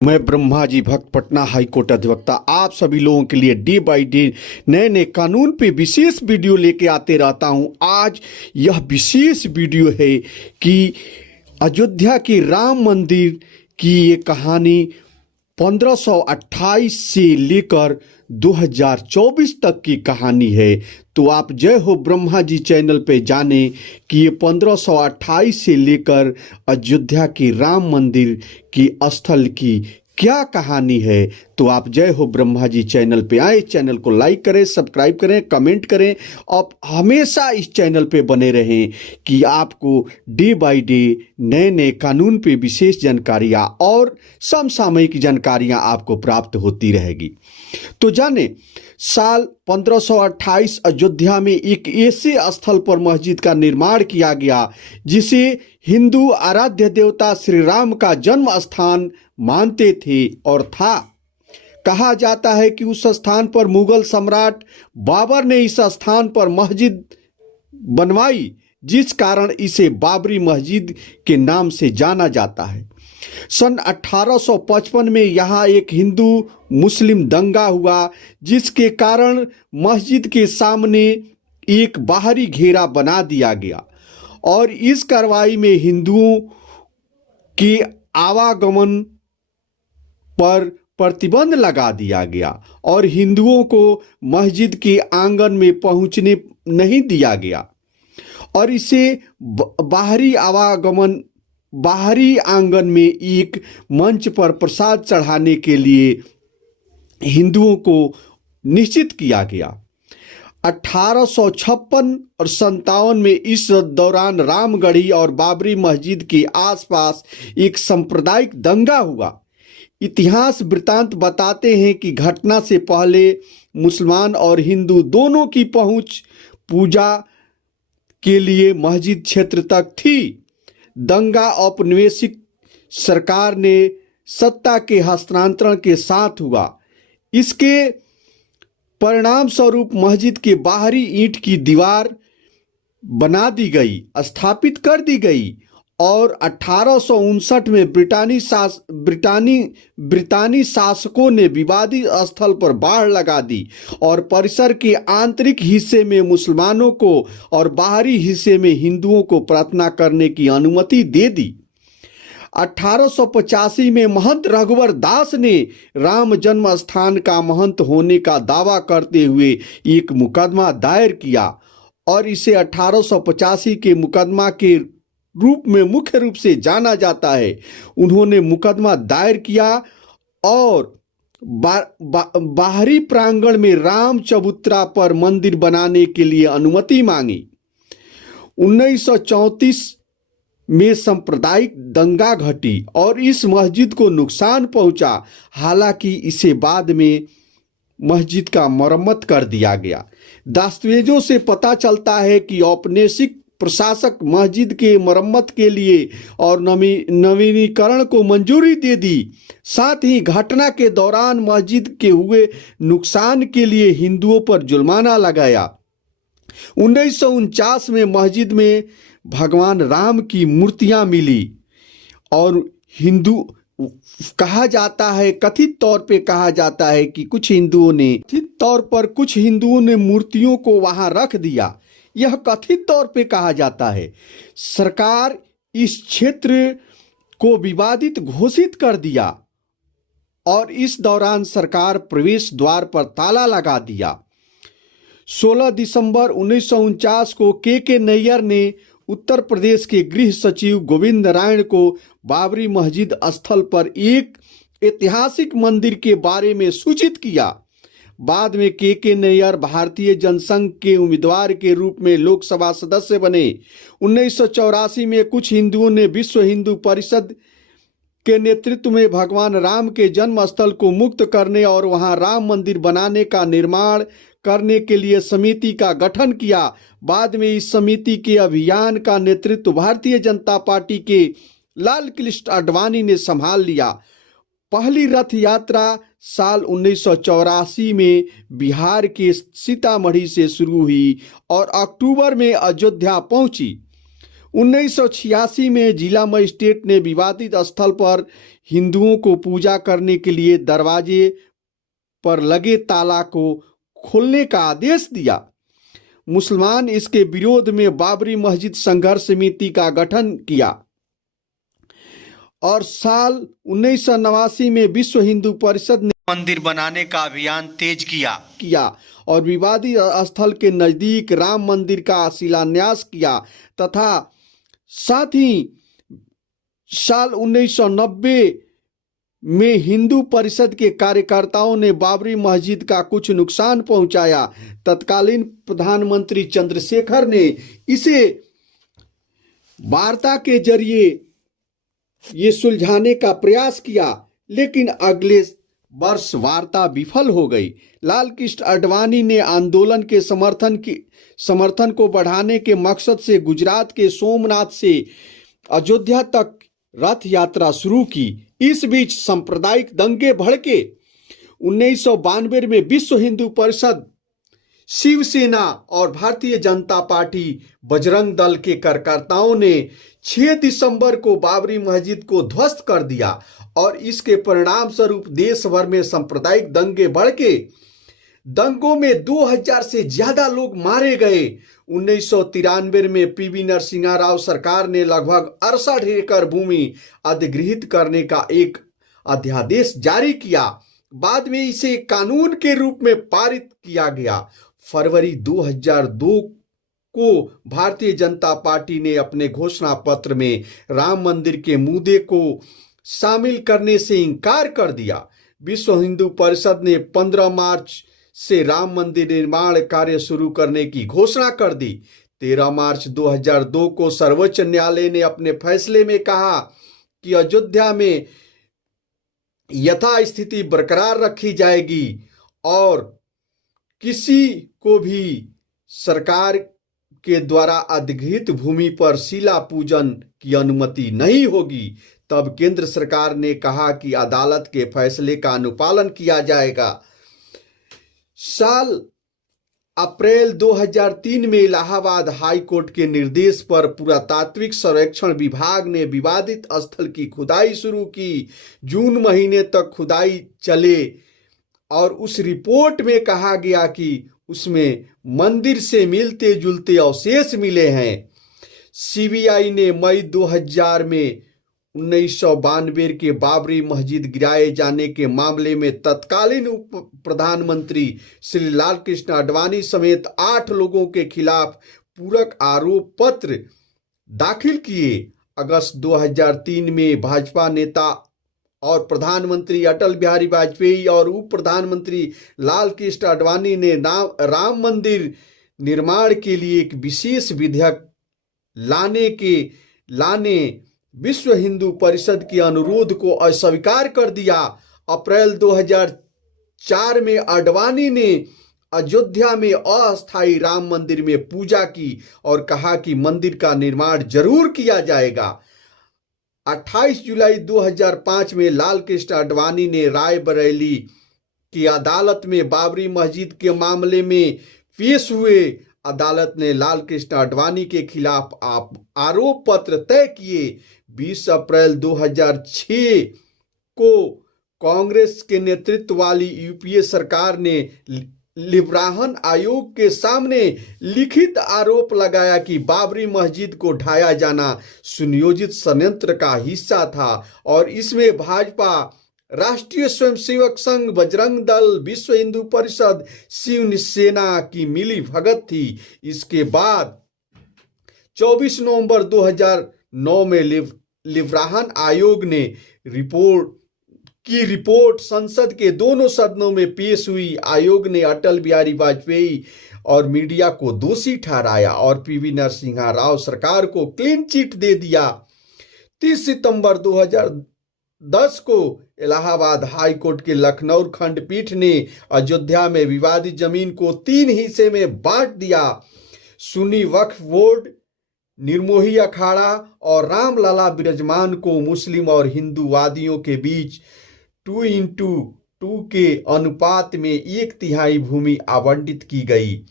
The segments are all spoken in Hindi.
मैं ब्रह्मा जी भक्त पटना हाईकोर्ट अधिवक्ता आप सभी लोगों के लिए डे बाय डे नए नए कानून पे विशेष वीडियो लेके आते रहता हूं। आज यह विशेष वीडियो है कि अयोध्या के राम मंदिर की ये कहानी 1528 से लेकर 2024 तक की कहानी है। तो आप जय हो ब्रह्मा जी चैनल पे जाने कि ये 1528 से लेकर अयोध्या के राम मंदिर की स्थल की क्या कहानी है। तो आप जय हो ब्रह्मा जी चैनल पे आए, चैनल को लाइक करें, सब्सक्राइब करें, कमेंट करें और हमेशा इस चैनल पे बने रहें कि आपको डे बाय डे नए नए कानून पे विशेष जानकारियाँ और समसामयिक जानकारियाँ आपको प्राप्त होती रहेगी। तो जाने साल 1528 अयोध्या में एक ऐसे स्थल पर मस्जिद का निर्माण किया गया जिसे हिंदू आराध्य देवता श्री राम का जन्म स्थान मानते थे और था। कहा जाता है कि उस स्थान पर मुगल सम्राट बाबर ने इस स्थान पर मस्जिद बनवाई, जिस कारण इसे बाबरी मस्जिद के नाम से जाना जाता है। सन 1855 में यहाँ एक हिंदू मुस्लिम दंगा हुआ, जिसके कारण मस्जिद के सामने एक बाहरी घेरा बना दिया गया और इस कार्रवाई में हिंदुओं के आवागमन पर प्रतिबंध लगा दिया गया और हिंदुओं को मस्जिद के आंगन में पहुंचने नहीं दिया गया और इसे बाहरी आंगन में एक मंच पर प्रसाद चढ़ाने के लिए हिंदुओं को निश्चित किया गया। 1856 और 57 में इस दौरान रामगढ़ी और बाबरी मस्जिद के आसपास एक सांप्रदायिक दंगा हुआ। इतिहास वृत्तांत बताते हैं कि घटना से पहले मुसलमान और हिंदू दोनों की पहुंच पूजा के लिए मस्जिद क्षेत्र तक थी। दंगा औपनिवेशिक सरकार ने सत्ता के हस्तांतरण के साथ हुआ। इसके परिणाम स्वरूप मस्जिद के बाहरी ईंट की दीवार बना दी गई, स्थापित कर दी गई और 1859 में ब्रितानी शासकों ने विवादित स्थल पर बाड़ लगा दी और परिसर के आंतरिक हिस्से में मुसलमानों को और बाहरी हिस्से में हिंदुओं को प्रार्थना करने की अनुमति दे दी। 1885 में महंत रघुवर दास ने राम जन्म स्थान का महंत होने का दावा करते हुए एक मुकदमा दायर किया और इसे 1885 के मुकदमा के रूप में मुख्य रूप से जाना जाता है। उन्होंने मुकदमा दायर किया और बाहरी प्रांगण में राम चबूतरा पर मंदिर बनाने के लिए अनुमति मांगी। 1934 में सांप्रदायिक दंगा घटी और इस मस्जिद को नुकसान पहुंचा। हालांकि इसे बाद में मस्जिद का मरम्मत कर दिया गया। दस्तावेजों से पता चलता है कि औपनिवेशिक प्रशासक मस्जिद के मरम्मत के लिए और नवीनीकरण को मंजूरी दे दी। साथ ही घटना के दौरान मस्जिद के हुए नुकसान के लिए हिंदुओं पर जुर्माना लगाया। 1949 में मस्जिद में भगवान राम की मूर्तियां मिली और कथित तौर पे कहा जाता है कि कुछ हिंदुओं ने मूर्तियों को वहां रख दिया। यह कथित तौर पे कहा जाता है। सरकार इस क्षेत्र को विवादित घोषित कर दिया और इस दौरान सरकार प्रवेश द्वार पर ताला लगा दिया। 16 दिसंबर 1949 को के नैयर ने उत्तर प्रदेश के गृह सचिव गोविंद नारायण को बाबरी मस्जिद स्थल पर एक ऐतिहासिक मंदिर के बारे में सूचित किया। बाद में के नैयर भारतीय जनसंघ के उम्मीदवार के रूप में लोकसभा सदस्य बने। 1984 में कुछ हिंदुओं ने विश्व हिंदू परिषद के नेतृत्व में भगवान राम के जन्म स्थल को मुक्त करने और वहां राम मंदिर बनाने का निर्माण करने के लिए समिति का गठन किया। बाद में इस समिति के अभियान का नेतृत्व भारतीय जनता पार्टी के लाल कृष्ण आडवाणी ने संभाल लिया। पहली रथ यात्रा साल 1984 में बिहार के सीतामढ़ी से शुरू हुई और अक्टूबर में अयोध्या पहुंची। 1986 में जिला मजिस्ट्रेट ने विवादित स्थल पर हिंदुओं को पूजा करने के लिए दरवाजे पर लगे ताला को खोलने का आदेश दिया। मुसलमान इसके विरोध में बाबरी मस्जिद संघर्ष समिति का गठन किया और साल 1989 में विश्व हिंदू परिषद ने मंदिर बनाने का अभियान तेज किया और विवादित स्थल के नजदीक राम मंदिर का शिलान्यास किया तथा साथ ही साल 1990 में हिंदू परिषद के कार्यकर्ताओं ने बाबरी मस्जिद का कुछ नुकसान पहुंचाया। तत्कालीन प्रधानमंत्री चंद्रशेखर ने इसे वार्ता के जरिए ये सुलझाने का प्रयास किया, लेकिन अगले वर्ष वार्ता विफल हो गई। लाल कृष्ण आडवाणी ने आंदोलन के समर्थन को बढ़ाने के मकसद से गुजरात के सोमनाथ से अयोध्या तक रथ यात्रा शुरू की। इस बीच सांप्रदायिक दंगे भड़के। 1992 में विश्व हिंदू परिषद, शिवसेना और भारतीय जनता पार्टी बजरंग दल के कार्यकर्ताओं ने 6 दिसंबर को बाबरी मस्जिद को ध्वस्त कर दिया और इसके परिणाम स्वरूप देश भर में सांप्रदायिक दंगे भड़के। दंगों में 2000 से ज्यादा लोग मारे गए। 1993 में पीवी नरसिम्हा राव सरकार ने लगभग 68 एकड़ भूमि अधिग्रहित करने का एक अध्यादेश जारी किया। बाद में इसे कानून के रूप में पारित किया गया। फरवरी 2002 को भारतीय जनता पार्टी ने अपने घोषणा पत्र में राम मंदिर के मुद्दे को शामिल करने से इनकार कर दिया। विश्व हिंदू परिषद ने 15 मार्च से राम मंदिर निर्माण कार्य शुरू करने की घोषणा कर दी। 13 मार्च 2002 को सर्वोच्च न्यायालय ने अपने फैसले में कहा कि अयोध्या में यथास्थिति बरकरार रखी जाएगी और किसी को भी सरकार के द्वारा अधिग्रहित भूमि पर शिला पूजन की अनुमति नहीं होगी। तब केंद्र सरकार ने कहा कि अदालत के फैसले का अनुपालन किया जाएगा। साल अप्रैल 2003 में इलाहाबाद हाई कोर्ट के निर्देश पर पुरातात्विक सर्वेक्षण विभाग ने विवादित स्थल की खुदाई शुरू की। जून महीने तक खुदाई चले और उस रिपोर्ट में कहा गया कि उसमें मंदिर से मिलते जुलते अवशेष मिले हैं। सीबीआई ने मई 2000 में 1992 के बाबरी मस्जिद गिराए जाने के मामले में तत्कालीन उप प्रधानमंत्री श्री लाल कृष्ण आडवाणी समेत 8 लोगों के खिलाफ पूरक आरोप पत्र दाखिल किए। अगस्त 2003 में भाजपा नेता और प्रधानमंत्री अटल बिहारी वाजपेयी और उप प्रधानमंत्री लाल कृष्ण आडवाणी ने राम मंदिर निर्माण के लिए एक विशेष विधेयक लाने विश्व हिंदू परिषद के अनुरोध को अस्वीकार कर दिया। अप्रैल 2004 में आडवाणी ने अयोध्या में अस्थायी राम मंदिर में पूजा की और कहा कि मंदिर का निर्माण जरूर किया जाएगा। 28 जुलाई 2005 में लाल कृष्ण आडवाणी ने रायबरेली की अदालत में बाबरी मस्जिद के मामले में पेश हुए। अदालत ने लाल कृष्ण आडवाणी के खिलाफ आरोप पत्र तय किए। 20 अप्रैल 2006 को कांग्रेस के नेतृत्व वाली यूपीए सरकार ने लिब्राहन आयोग के सामने लिखित आरोप लगाया कि बाबरी मस्जिद को ढाया जाना सुनियोजित षड्यंत्र का हिस्सा था और इसमें भाजपा, राष्ट्रीय स्वयंसेवक संघ, बजरंग दल, विश्व हिंदू परिषद, शिवसेना की मिली भगत थी। इसके बाद 24 नवंबर 2009 में लिब्राहन आयोग ने रिपोर्ट संसद के दोनों सदनों में पेश हुई। आयोग ने अटल बिहारी वाजपेयी और मीडिया को दोषी ठहराया और पीवी नरसिम्हा राव सरकार को क्लीन चिट दे दिया। 30 सितंबर 2010 को इलाहाबाद हाई कोर्ट के लखनऊ खंडपीठ ने अयोध्या में विवादित जमीन को 3 हिस्से में बांट दिया। सुन्नी वक्फ बोर्ड, निर्मोही अखाड़ा और रामलला विराजमान को मुस्लिम और हिंदूवादियों के बीच 2:2 के अनुपात में 1/3 भूमि आवंटित की गई।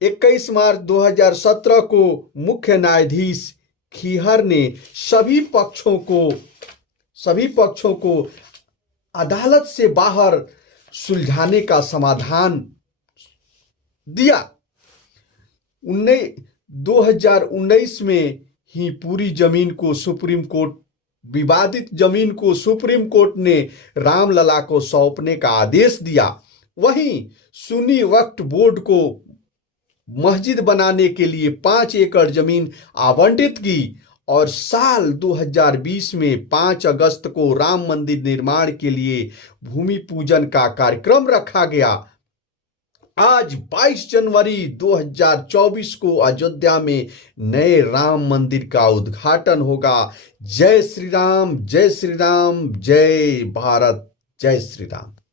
21 मार्च 2017 को मुख्य न्यायाधीश खीहर ने सभी पक्षों को अदालत से बाहर सुलझाने का समाधान दिया। 2019 में ही विवादित जमीन को सुप्रीम कोर्ट ने रामलला को सौंपने का आदेश दिया। वहीं सुन्नी वक्फ बोर्ड को मस्जिद बनाने के लिए 5 एकड़ जमीन आवंटित की और साल 2020 में 5 अगस्त को राम मंदिर निर्माण के लिए भूमि पूजन का कार्यक्रम रखा गया। आज 22 जनवरी 2024 को अयोध्या में नए राम मंदिर का उद्घाटन होगा। जय श्री राम, जय श्री राम, जय भारत, जय श्री राम।